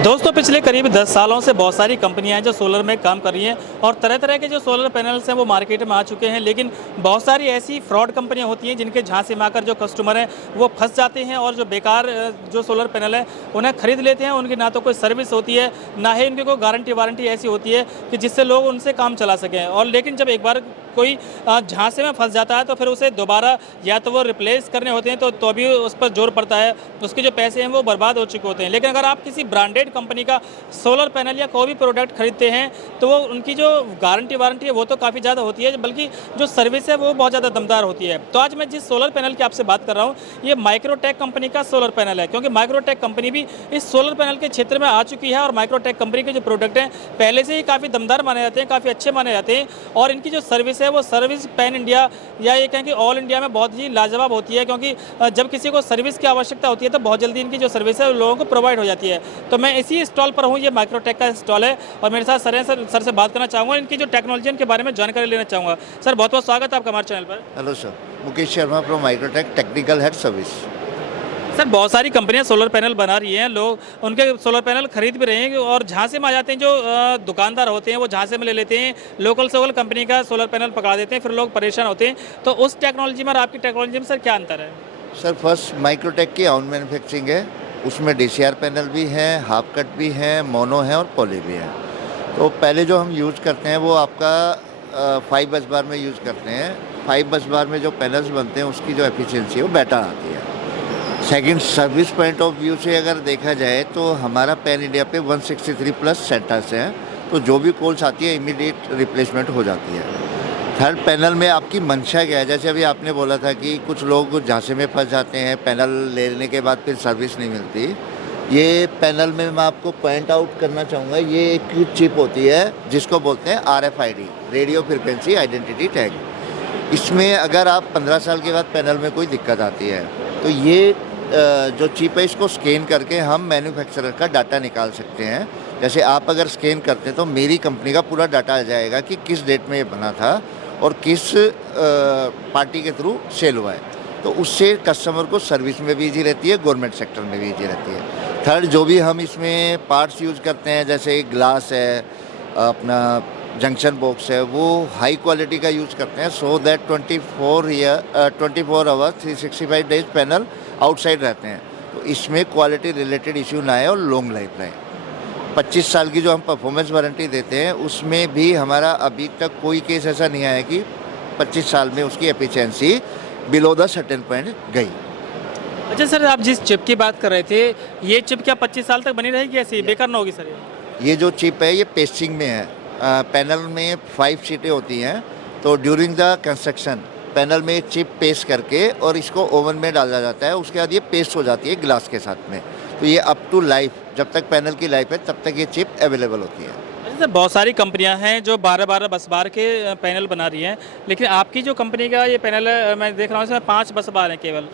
दोस्तों पिछले करीब 10 सालों से बहुत सारी कंपनियां हैं जो सोलर में काम कर रही हैं और तरह तरह के जो सोलर पैनल्स हैं वो मार्केट में आ चुके हैं। लेकिन बहुत सारी ऐसी फ्रॉड कंपनियां होती हैं जिनके झांसे में आकर जो कस्टमर हैं वो फंस जाते हैं और जो बेकार जो सोलर पैनल है उन्हें खरीद लेते हैं। उनकी ना तो कोई सर्विस होती है, ना ही उनकी कोई गारंटी वारंटी ऐसी होती है कि जिससे लोग उनसे काम चला सकें। और लेकिन जब एक बार कोई झांसे में फंस जाता है तो फिर उसे दोबारा या तो वो रिप्लेस करने होते हैं तो भी उस पर जोर पड़ता है, उसके जो पैसे हैं वो बर्बाद हो चुके होते हैं। लेकिन अगर आप किसी ब्रांडेड कंपनी का सोलर पैनल या कोई भी प्रोडक्ट खरीदते हैं तो वो उनकी जो गारंटी वारंटी है वो तो काफ़ी ज़्यादा होती है, बल्कि जो सर्विस है वो बहुत ज़्यादा दमदार होती है। तो आज मैं जिस सोलर पैनल की आपसे बात कर रहा हूँ ये माइक्रोटेक कंपनी का सोलर पैनल है, क्योंकि माइक्रोटेक कंपनी भी इस सोलर पैनल के क्षेत्र में आ चुकी है और माइक्रोटेक कंपनी के जो प्रोडक्ट हैं पहले से ही काफ़ी दमदार माने जाते हैं, काफ़ी अच्छे माने जाते हैं। और इनकी जो सर्विस है वो सर्विस पैन इंडिया या ये कहें कि ऑल इंडिया में बहुत ही लाजवाब होती है, क्योंकि जब किसी को सर्विस की आवश्यकता होती है तो बहुत जल्दी इनकी जो सर्विस है लोगों को प्रोवाइड हो जाती है। तो मैं इसी स्टॉल पर हूँ, ये माइक्रोटेक का स्टॉल है और मेरे साथ सर हैं। सर से बात करना चाहूँगा, इनकी जो टेक्नोलॉजी इनके बारे में जानकारी लेना चाहूँगा। सर बहुत बहुत स्वागत है आपका हमारे चैनल पर। Hello sir, Mukesh Sharma from Microtek technical head service. Sir बहुत सारी कंपनियां सोलर पैनल बना रही हैं, लोग उनके सोलर पैनल खरीद भी रहे हैं और झांसे में आ जाते हैं। जो दुकानदार होते हैं वो झांसे में ले लेते हैं, लोकल से लोकल कंपनी का सोलर पैनल पकड़ा देते हैं, फिर लोग परेशान होते हैं। तो उस टेक्नोलॉजी में और आपकी टेक्नोलॉजी में सर क्या अंतर है? सर फर्स्ट माइक्रोटेक की ओन मैन्युफैक्चरिंग है, उसमें DCR पैनल भी हैं, हाफ कट भी हैं, मोनो है और पॉली भी है। तो पहले जो हम यूज़ करते हैं वो आपका 5 बस बार में यूज़ करते हैं। 5 बस बार में जो पैनल्स बनते हैं उसकी जो एफिशिएंसी है वो बेटर आती है। Second service point of view से अगर देखा जाए तो हमारा पैन इंडिया पे 163 प्लस सेंटर्स हैं, तो जो भी कॉल्स आती है इमीडिएट रिप्लेसमेंट हो जाती है। थर्ड पैनल में आपकी मंशा क्या है, जैसे अभी आपने बोला था कि कुछ लोग झांसे में फंस जाते हैं, पैनल लेने के बाद फिर सर्विस नहीं मिलती। ये पैनल में मैं आपको पॉइंट आउट करना चाहूँगा, ये एक चिप होती है जिसको बोलते हैं RFID, radio frequency identity tag. इसमें अगर आप 15 साल के बाद पैनल में कोई दिक्कत आती है तो ये जो चिप है इसको स्कैन करके हम मैन्युफैक्चरर का डाटा निकाल सकते हैं। जैसे आप अगर स्कैन करते हैं तो मेरी कंपनी का पूरा डाटा आ जाएगा कि किस डेट में ये बना था और किस पार्टी के थ्रू सेल हुआ है। तो उससे कस्टमर को सर्विस में भी ईजी रहती है, गवर्नमेंट सेक्टर में भी ईजी रहती है। थर्ड, जो भी हम इसमें पार्ट्स यूज़ करते हैं जैसे ग्लास है, अपना जंक्शन बॉक्स है, वो हाई क्वालिटी का यूज़ करते हैं, so that 24 hours 365 days panel outside रहते हैं, तो इसमें क्वालिटी रिलेटेड इश्यू ना आए और लॉन्ग लाइफ रहे। 25 साल की जो हम परफॉर्मेंस वारंटी देते हैं उसमें भी हमारा अभी तक कोई केस ऐसा नहीं आया कि 25 साल में उसकी efficiency below the certain point गई। अच्छा सर, आप जिस चिप की बात कर रहे थे ये चिप क्या 25 साल तक बनी रहेगी, ऐसी बेकार ना होगी सर? ये जो चिप है ये पेस्टिंग में है। पैनल में 5 सीटें होती हैं, तो ड्यूरिंग द कंस्ट्रक्शन पैनल में चिप पेस्ट करके और इसको ओवन में डाला जाता है, उसके बाद ये पेस्ट हो जाती है ग्लास के साथ में। तो ये अप टू लाइफ, जब तक पैनल की लाइफ है तब तक ये चिप अवेलेबल होती है। अच्छा सर, बहुत सारी कंपनियां हैं जो 12-12 बस बार के पैनल बना रही हैं, लेकिन आपकी जो कंपनी का ये पैनल है मैं देख रहा हूँ इसमें 5 बस बार हैं केवल।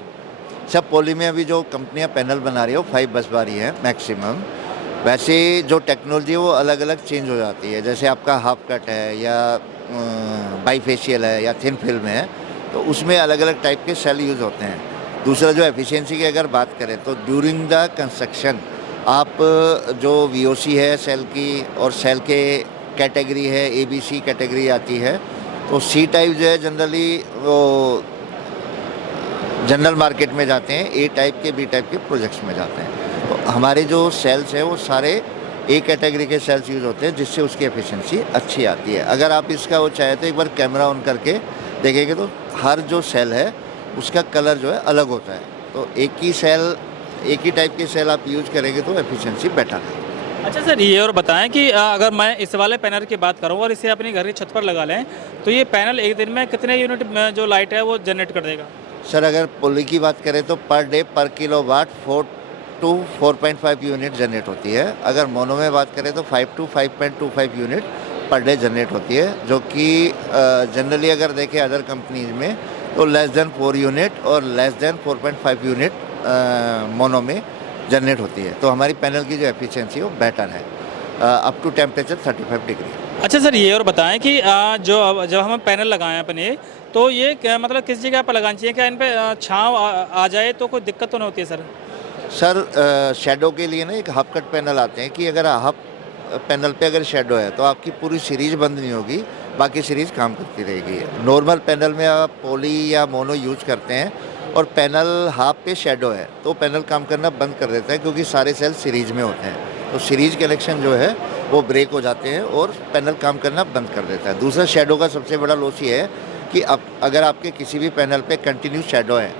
सब पॉली में अभी जो कंपनियां पैनल बना रही है वो 5 बस बार ही है मैक्सिमम। वैसे जो टेक्नोलॉजी है वो अलग अलग चेंज हो जाती है, जैसे आपका हाफ कट है या बाईफेशियल है या थिन फिल्म है, तो उसमें अलग अलग टाइप के सेल यूज़ होते हैं। दूसरा जो एफिशिएंसी की अगर बात करें तो ड्यूरिंग द कंस्ट्रक्शन आप जो VOC है सेल की, और सेल के कैटेगरी है ABC कैटेगरी आती है, तो C टाइप जो है जनरली वो जनरल मार्केट में जाते हैं, A टाइप के B टाइप के प्रोजेक्ट्स में जाते हैं। तो हमारे जो सेल्स है वो सारे A कैटेगरी के सेल्स यूज़ होते हैं, जिससे उसकी एफिशिएंसी अच्छी आती है। अगर आप इसका वो चाहे तो एक बार कैमरा ऑन करके देखेंगे तो हर जो सेल है उसका कलर जो है अलग होता है, तो एक ही टाइप के सेल आप यूज़ करेंगे तो एफिशिएंसी बेटर है। अच्छा सर, ये और बताएं कि अगर मैं इस वाले पैनल की बात करूं और इसे अपनी घर की छत पर लगा लें तो ये पैनल एक दिन में कितने यूनिट जो लाइट है वो जनरेट कर देगा? सर अगर पॉली की बात करें तो पर डे पर किलोवाट 4 to 4.5 यूनिट जनरेट होती है। अगर मोनो में बात करें तो 5 to 5.25 unit per day generate होती है, जो कि जनरली अगर देखें अदर कंपनीज में तो लेस देन 4 यूनिट और लेस देन 4.5 यूनिट मोनो में जनरेट होती है। तो हमारी पैनल की जो एफिशिएंसी है वो बेटर है, अप टू टेम्परेचर 35 डिग्री। अच्छा सर, ये और बताएं कि जब हम पैनल लगाएं अपने तो ये क्या मतलब किस जगह पर लगानी चाहिए? क्या इन पे छाँव आ जाए तो कोई दिक्कत तो नहीं होती है सर? सर शेडो के लिए ना एक हाफ कट पैनल आते हैं कि अगर हाफ पैनल पे अगर शेडो है तो आपकी पूरी सीरीज बंद नहीं होगी, बाकी सीरीज काम करती रहेगी। नॉर्मल पैनल में आप पॉली या मोनो यूज करते हैं और पैनल हाफ पे शेडो है तो पैनल काम करना बंद कर देता है, क्योंकि सारे सेल सीरीज में होते हैं, तो सीरीज कनेक्शन जो है वो ब्रेक हो जाते हैं और पैनल काम करना बंद कर देता है। दूसरा शेडो का सबसे बड़ा लॉस ये है कि अगर आपके किसी भी पैनल पे कंटिन्यू शेडो है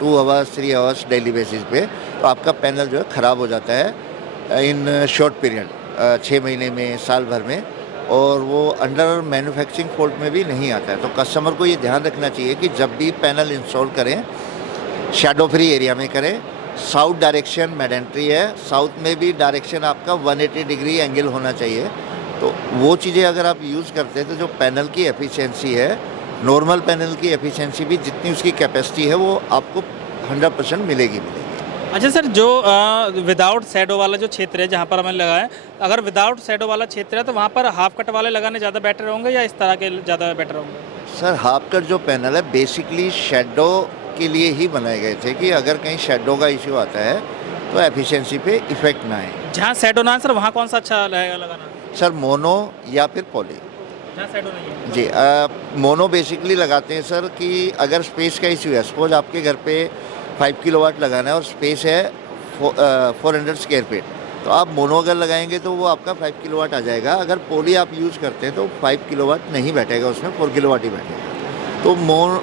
2 आवर्स 3 आवर्स डेली बेसिस पे, तो आपका पैनल जो है ख़राब हो जाता है इन शॉर्ट पीरियड 6 महीने में, साल भर में, और वो अंडर मैन्युफैक्चरिंग फॉल्ट में भी नहीं आता है। तो कस्टमर को ये ध्यान रखना चाहिए कि जब भी पैनल इंस्टॉल करें शैडो फ्री एरिया में करें। साउथ डायरेक्शन मैंडेटरी है, साउथ में भी डायरेक्शन आपका 180 डिग्री एंगल होना चाहिए। तो वो चीज़ें अगर आप यूज़ करते हैं तो जो पैनल की एफिशिएंसी है, नॉर्मल पैनल की एफिशिएंसी भी जितनी उसकी कैपेसिटी है वो आपको 100% मिलेगी। अच्छा सर, जो विदाउट शैडो वाला जो क्षेत्र है जहाँ पर हमें लगा है, अगर विदाउट शैडो वाला क्षेत्र है तो वहाँ पर हाफ कट वाले लगाने ज़्यादा बेटर होंगे या इस तरह के ज़्यादा बेटर होंगे? सर हाफ कट जो पैनल है बेसिकली शैडो के लिए ही बनाए गए थे कि अगर कहीं शैडो का इश्यू आता है तो एफिशिएंसी पे इफेक्ट ना आए। जहाँ शैडो ना है सर वहाँ कौन सा अच्छा रहेगा लगाना? सर मोनो या फिर पॉली। जहाँ शैडो नहीं है जी, मोनो बेसिकली लगाते हैं सर कि अगर स्पेस का इश्यू है, सपोज आपके घर पे 5 किलोवाट लगाना है और स्पेस है 400 स्क्वायर फीट, तो आप मोनो अगर लगाएंगे तो वो आपका 5 किलोवाट आ जाएगा। अगर पॉली आप यूज़ करते हैं तो 5 किलोवाट नहीं बैठेगा, उसमें 4 किलोवाट ही बैठेगा। तो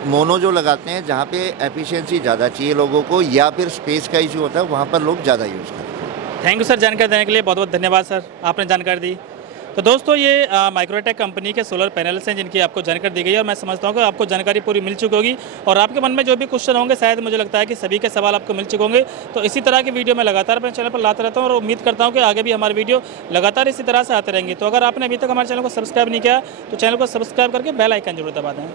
मोनो जो लगाते हैं जहाँ पे एफिशिएंसी ज़्यादा चाहिए लोगों को या फिर स्पेस का इशू होता है, वहाँ पर लोग ज़्यादा यूज़ करते हैं। थैंक यू सर जानकारी देने के लिए, बहुत बहुत धन्यवाद सर, आपने जानकारी दी। तो दोस्तों ये माइक्रोटेक कंपनी के सोलर पैनल्स हैं जिनकी आपको जानकारी दी गई है, और मैं समझता हूँ कि आपको जानकारी पूरी मिल चुकी होगी और आपके मन में जो भी क्वेश्चन होंगे शायद मुझे लगता है कि सभी के सवाल आपको मिल चुके होंगे। तो इसी तरह की वीडियो मैं लगातार अपने चैनल पर लाता रहता हूँ और उम्मीद करता हूँ कि आगे भी हमारे वीडियो लगातार इसी तरह से आते रहेंगे। तो अगर आपने अभी तक हमारे चैनल को सब्सक्राइब नहीं किया तो चैनल को सब्सक्राइब करके बेल आइकन जरूर दबा दें।